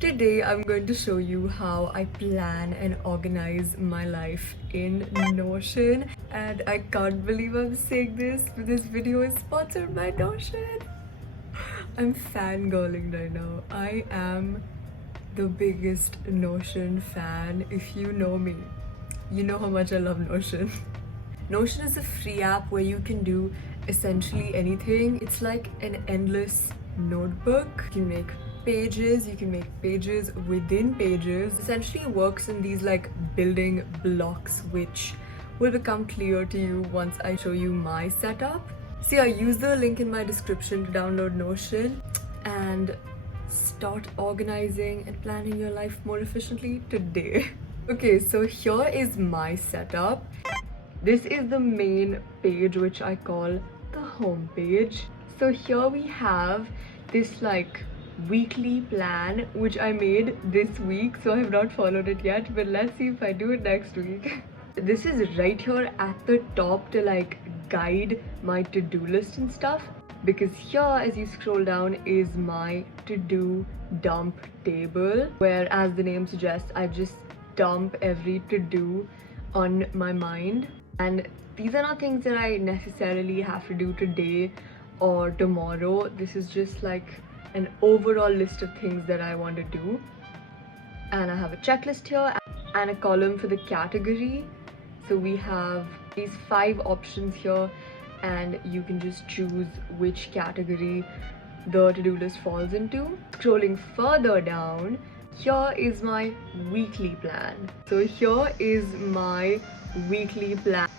Today I'm going to show you how I plan and organize my life in Notion, and I can't believe I'm saying this, but this video is sponsored by Notion. I'm fangirling right now. I am the biggest Notion fan. If you know me, you know how much I love Notion. Notion is a free app where you can do essentially anything. It's like an endless notebook. You can make pages within pages. Essentially works in these like building blocks, which will become clear to you once I show you my setup. So yeah, use the link in my description to download Notion and start organizing and planning your life more efficiently today. Okay, so here is my setup. This is the main page, which I call the home page. So here we have this like weekly plan which I made this week, so I have not followed it yet, but let's see if I do it next week. This is right here at the top to like guide my to-do list and stuff, because here as you scroll down is my to-do dump table, where as the name suggests I just dump every to-do on my mind. And these are not things that I necessarily have to do today or tomorrow. This is just like an overall list of things that I want to do. And I have a checklist here and a column for the category. So we have these 5 options here, and you can just choose which category the to-do list falls into. Scrolling further down, here is my weekly plan. So here is my weekly plan,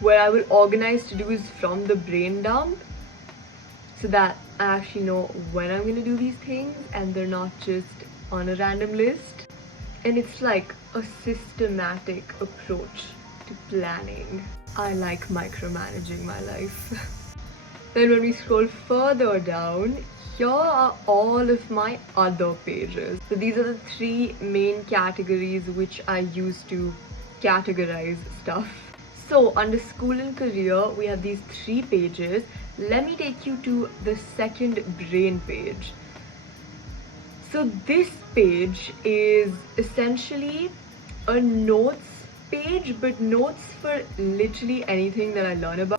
where I will organize to-dos from the brain dump, so that I actually know when I'm gonna do these things and they're not just on a random list. And it's like a systematic approach to planning. I like micromanaging my life. Then when we scroll further down, here are all of my other pages. So these are the 3 main categories which I use to categorize stuff. So under school and career, we have these 3 pages. Let me take you to the second brain page. So this page is essentially a notes page, but notes for literally anything that I learn about.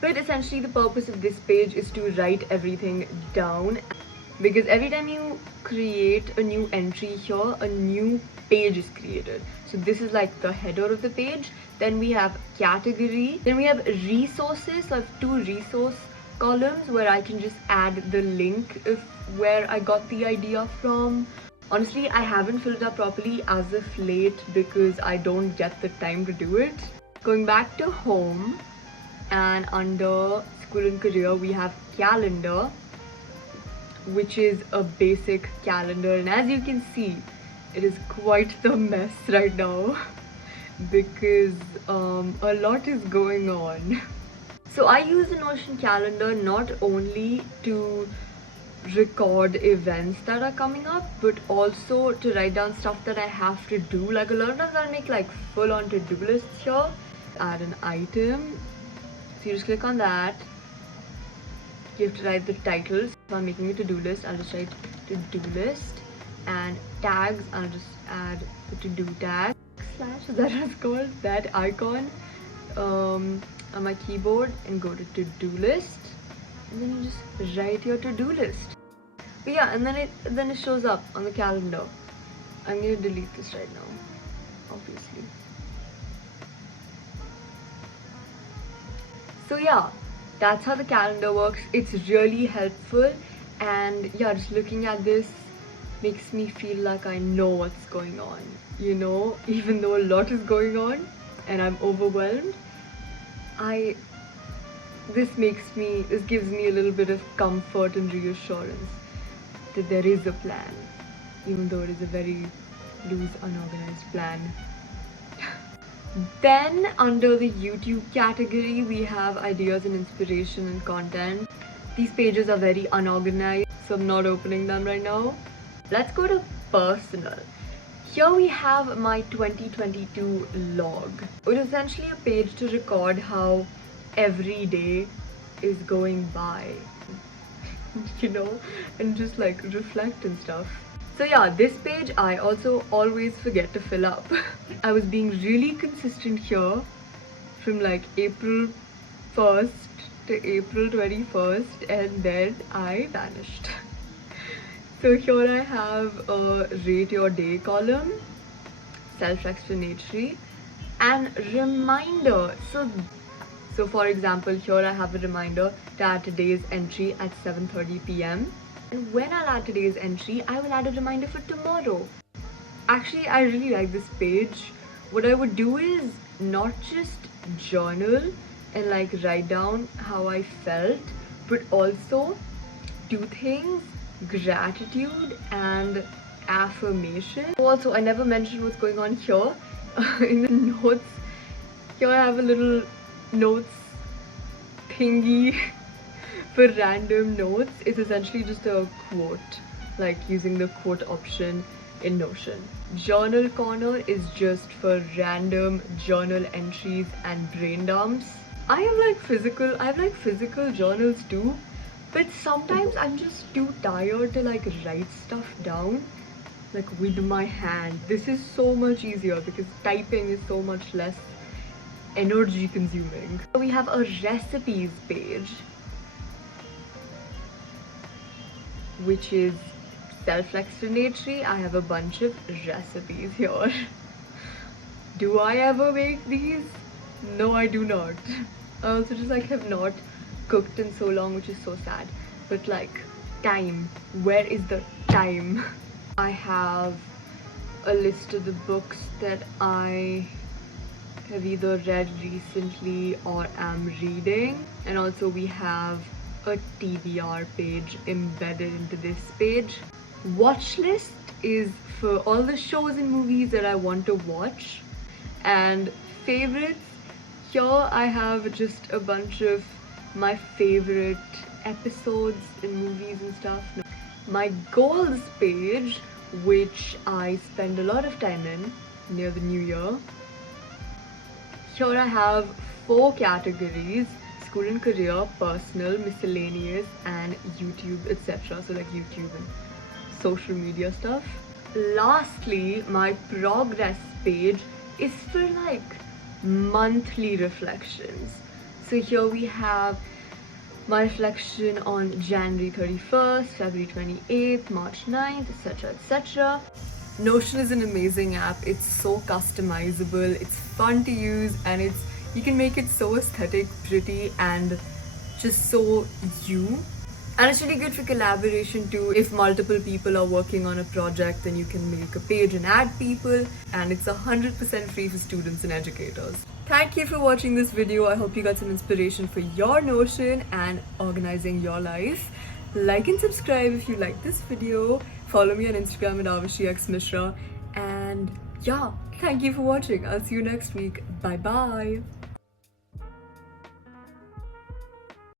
But essentially the purpose of this page is to write everything down, because every time you create a new entry here, a new page is created. So this is like the header of the page. Then we have category, then we have resources. So I have 2 resource columns where I can just add the link of where I got the idea from. Honestly, I haven't filled it up properly as of late because I don't get the time to do it. Going back to home, and under school and career we have calendar, which is a basic calendar, and as you can see, it is quite the mess right now because a lot is going on. So I use the Notion calendar not only to record events that are coming up, but also to write down stuff that I have to do. Like a lot of times I'll make like full-on to-do lists here. Add an item, so you just click on that. You have to write the titles. If I'm making a to-do list, I'll just write to-do list, and tags, I'll just add the to-do tag / that is called, that icon on my keyboard, and go to to-do list, and then you just write your to-do list. But yeah, and then it shows up on the calendar. I'm gonna delete this right now, obviously. So yeah, that's how the calendar works. It's really helpful, and yeah, just looking at this makes me feel like I know what's going on, you know, even though a lot is going on and I'm overwhelmed. This gives me a little bit of comfort and reassurance that there is a plan, even though it is a very loose, unorganized plan. Then under the YouTube category, we have ideas and inspiration and content. These pages are very unorganized, so I'm not opening them right now. Let's go to personal. Here we have my 2022 log. It is essentially a page to record how every day is going by, you know, and just like reflect and stuff. So yeah, this page I also always forget to fill up. I was being really consistent here from like April 1st to April 21st, and then I vanished. So here I have a rate your day column, self-explanatory, and reminder. So for example, here I have a reminder to add today's entry at 7:30 p.m. And when I'll add today's entry, I will add a reminder for tomorrow. Actually, I really like this page. What I would do is not just journal and like write down how I felt, but also two things: gratitude and affirmation. Also, I never mentioned what's going on here. In the notes, here I have a little notes thingy for random notes. It's essentially just a quote, like using the quote option in Notion. Journal corner is just for random journal entries and brain dumps. I have like physical journals too, but sometimes I'm just too tired to like write stuff down like with my hand. This is so much easier because typing is so much less energy consuming. We have a recipes page, which is self-explanatory. I have a bunch of recipes here. Do I ever make these? No, I do not. I also just like have not cooked in so long, which is so sad. But like, time. Where is the time? I have a list of the books that I have either read recently or am reading. And also we have a TBR page embedded into this page. Watch list is for all the shows and movies that I want to watch. And favorites, here I have just a bunch of my favorite episodes and movies and stuff. My goals page, which I spend a lot of time in near the new year. Here I have 4 categories: school and career, personal, miscellaneous, and YouTube, etc. So like YouTube and social media stuff. Lastly, my progress page is for like monthly reflections. So here we have my reflection on January 31st, February 28th, March 9th, etc, etc. Notion is an amazing app. It's so customizable, it's fun to use, and you can make it so aesthetic, pretty, and just so you. And it's really good for collaboration too. If multiple people are working on a project, then you can make a page and add people, and it's 100% free for students and educators. Thank you for watching this video. I hope you got some inspiration for your Notion and organizing your life. Like and subscribe if you like this video. Follow me on Instagram at avashixmishra. And yeah, thank you for watching. I'll see you next week. Bye bye.